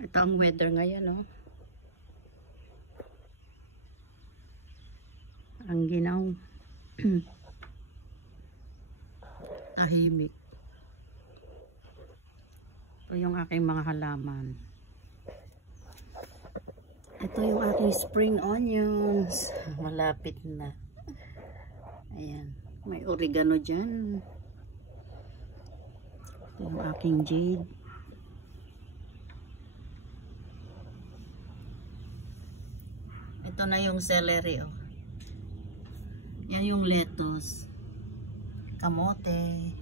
Ito ang weather ngayon, no? Ang ginaw. Tahimik. Ito yung aking mga halaman. Ito yung aking spring onions. Malapit na. Ayan. May oregano dyan. Ito yung aking jade. Ito na yung celery, oh. Yan yung lettuce. Kamote.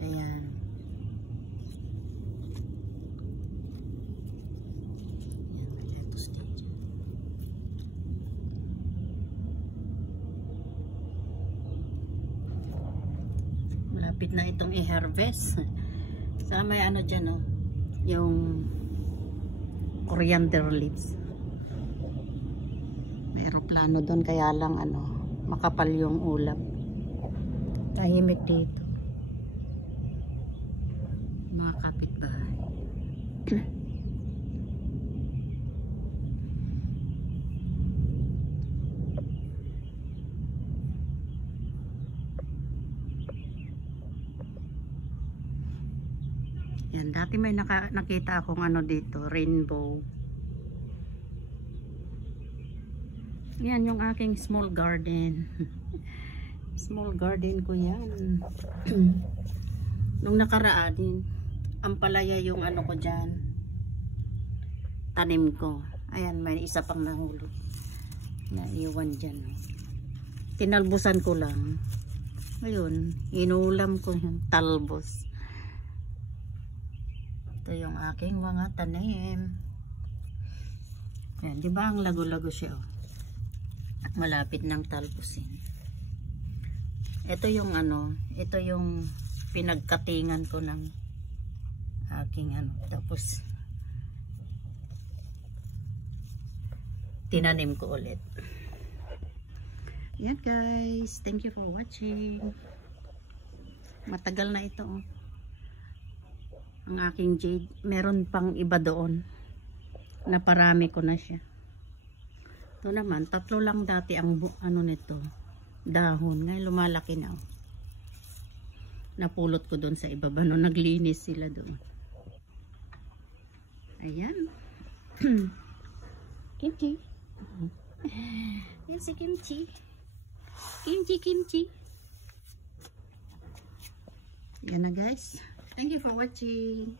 Ayan. Yan, may lettuce din dyan. Malapit na itong i-harvest. Sana may ano dyan, oh. Yung coriander leaves. May aeroplano doon, kaya lang ano, makapal yung ulap. Tahimik dito. Mga kapitbahay. Yan, dati may nakita akong ano dito, rainbow. Yan yung aking small garden. Small garden ko yan. Nung nakaraan din, ampalaya yung ano ko dyan. Tanim ko. Ayan, may isa pang nahulog. Naiwan dyan. Tinalbusan ko lang. Ayun, inulam ko yung talbos. Ito yung aking mga tanim. Ayan, di ba ang lago-lago siya, oh? Malapit ng talbusin. Ito yung ano, ito yung pinagkatingan ko ng aking ano, tapos tinanim ko ulit. Yan guys, thank you for watching. Matagal na ito, oh. Ang aking jade, meron pang iba doon na parami ko na siya. Ito naman, 3 lang dati ang ano nito, dahon. Ngayon lumalaki na, oh. Napulot ko doon sa ibaba nung naglinis sila doon. Ayan. Kimchi. Yan si Kimchi. Kimchi. Yan na guys. Thank you for watching.